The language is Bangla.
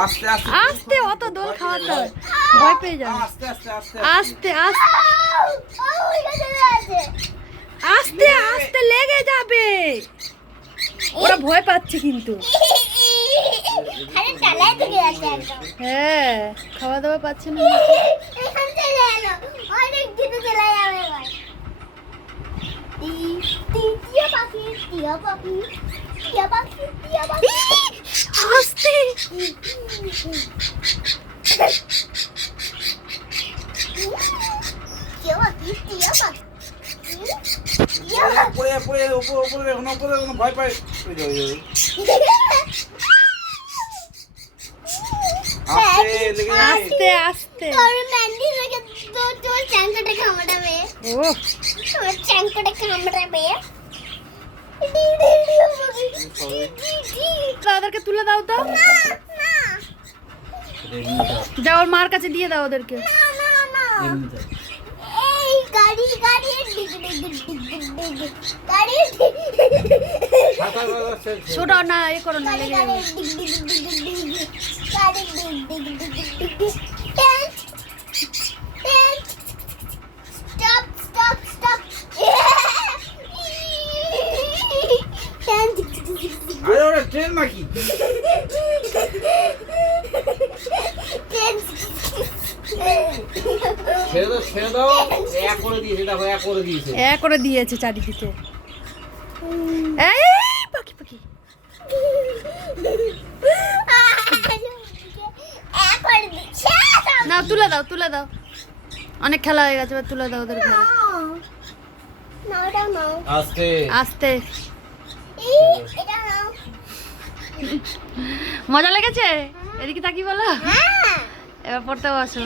আস্তে আস্তে আস্তে, অত দোল খাওয়াতে ভয় পেয়ে যাবে। আস্তে আস্তে আস্তে আস্তে আস্তে আস্তে আস্তে লেগে যাবে। ওরা ভয় পাচ্ছে কিন্তু। হ্যাঁ, খাওয়া দাওয়া পাচ্ছে না। আস্তে পড়ে পড়ে উপরে উপরে ভয় পায়। আস্তে আস্তে। ওদেরকে তুলে দাও তো, যাও ওর মার কাছে দিয়ে দাও ওদেরকে। ছোটা না, এ করো না, লেগে যাবে। ট্রেন নাকি? করে দিয়েছে চারিদিকে। এই পাখি পাখি না, তুলে দাও তুলে দাও, অনেক খেলা হয়ে গেছে, তুলে দাও ওদের ঘরে। আস্তে আস্তে। মজা লেগেছে? এদিকে তাকি বলো, এবার পড়তে বসো।